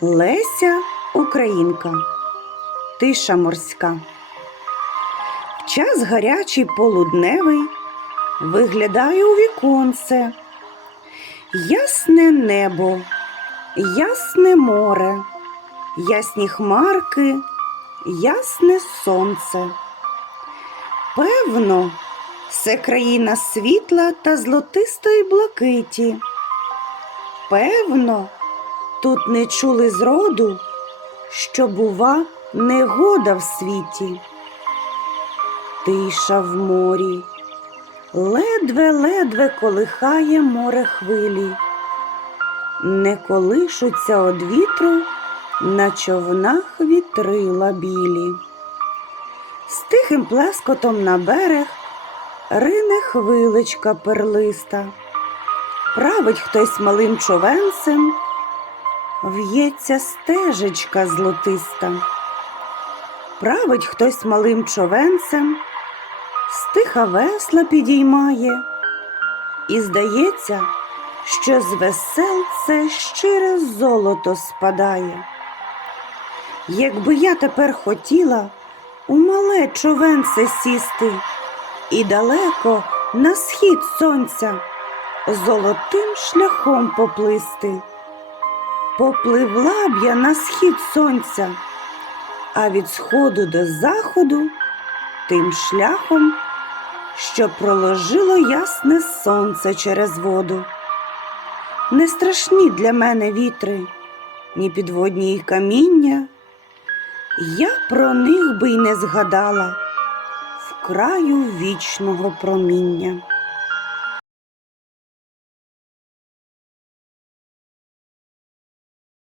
Леся Українка, тиша морська. В час гарячий полудневий виглядаю у віконце. Ясне небо, ясне море, ясні хмарки, ясне сонце. Певно, це країна світла та золотистої блакиті. Певно, тут не чули зроду, що бува негода в світі. Тиша в морі, ледве-ледве колихає море хвилі, не колишуться од вітру на човнах вітрила білі. З тихим плескотом на берег рине хвиличка перлиста. Править хтось малим човенцем, в'ється стежечка злотиста. Править хтось малим човенцем, стиха весла підіймає, і здається, що з весел це щире золото спадає. Якби я тепер хотіла у мале човенце сісти і далеко на схід сонця золотим шляхом поплисти. Попливла б я на схід сонця, а від сходу до заходу тим шляхом, що проложило ясне сонце через воду. Не страшні для мене вітри, ні підводні й каміння. Я про них би й не згадала в краю вічного проміння.